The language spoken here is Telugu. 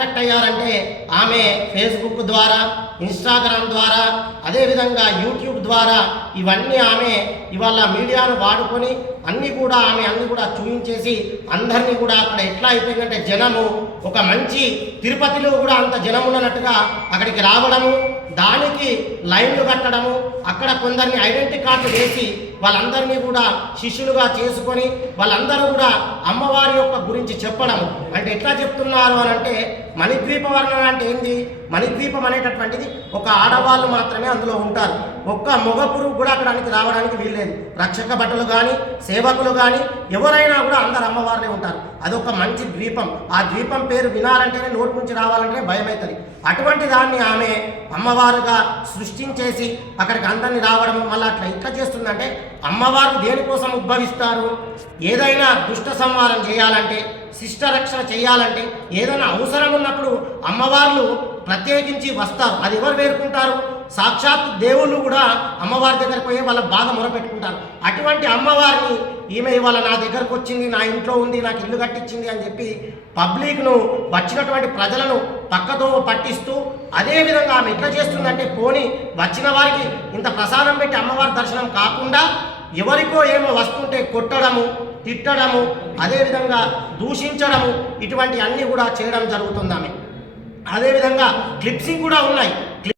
అట్రాక్ట్ అయ్యారంటే ఆమె ఫేస్బుక్ ద్వారా, ఇన్స్టాగ్రామ్ ద్వారా, అదేవిధంగా యూట్యూబ్ ద్వారా ఇవన్నీ ఆమె ఇవాళ మీడియాను వాడుకొని అన్నీ కూడా చూపించేసి అందరినీ కూడా అక్కడ ఎట్లా అయిపోయిందంటే జనము ఒక మంచి తిరుపతిలో కూడా అంత జనం ఉన్నట్టుగా అక్కడికి రావడము, దానికి లైన్లు కట్టడము, అక్కడ కొందరిని ఐడెంటిటీ కార్డు వేసి వాళ్ళందరినీ కూడా శిష్యులుగా చేసుకొని వాళ్ళందరూ కూడా అమ్మవారి యొక్క గురించి చెప్పడము. అంటే ఎట్లా చెప్తున్నారు అని అంటే మణిద్వీప వర్ణన అంటే ఏంది? మణిద్వీపం అనేటటువంటిది ఒక ఆడవాళ్ళు మాత్రమే అందులో ఉంటారు. ఒక్క మగ పురుగు కూడా అక్కడానికి రావడానికి వీల్లేదు. రక్షక భటులు కానీ సేవకులు కానీ ఎవరైనా కూడా అందరు అమ్మవారినే ఉంటారు. అదొక మంచి ద్వీపం. ఆ ద్వీపం పేరు వినాలంటేనే నోటి నుంచి రావాలంటే భయమవుతుంది. అటువంటి దాన్ని ఆమె అమ్మవారుగా సృష్టించేసి అక్కడికి అందరినీ రావడం మళ్ళీ అట్లా ఇట్లా చేస్తుందంటే అమ్మవారు దేనికోసం ఉద్భవిస్తారు? ఏదైనా దుష్ట సంహారం చేయాలంటే, శిష్ట రక్షణ చేయాలంటే, ఏదైనా అవసరం ఉన్నప్పుడు అమ్మవార్లు ప్రత్యేకించి వస్తారు. అది ఎవరు వేరుకుంటారు? సాక్షాత్ దేవుళ్ళు కూడా అమ్మవారి దగ్గరకు పోయి వాళ్ళ బాధ మొరపెట్టుకుంటారు. అటువంటి అమ్మవారిని ఈమె ఇవాళ నా దగ్గరకు వచ్చింది, నా ఇంట్లో ఉంది, నాకు ఇల్లు కట్టించింది అని చెప్పి పబ్లిక్ను, వచ్చినటువంటి ప్రజలను పక్కతో పట్టిస్తూ అదేవిధంగా ఆమె ఎట్లా చేస్తుందంటే పోని వచ్చిన వారికి ఇంత ప్రసాదం పెట్టి అమ్మవారి దర్శనం కాకుండా ఎవరికో ఏమో వస్తుంటే కొట్టడము, తిట్టడము, అదేవిధంగా దూషించడము, ఇటువంటి అన్నీ కూడా చేయడం జరుగుతుంది ఆమె. అదేవిధంగా క్లిప్సింగ్ కూడా ఉన్నాయి.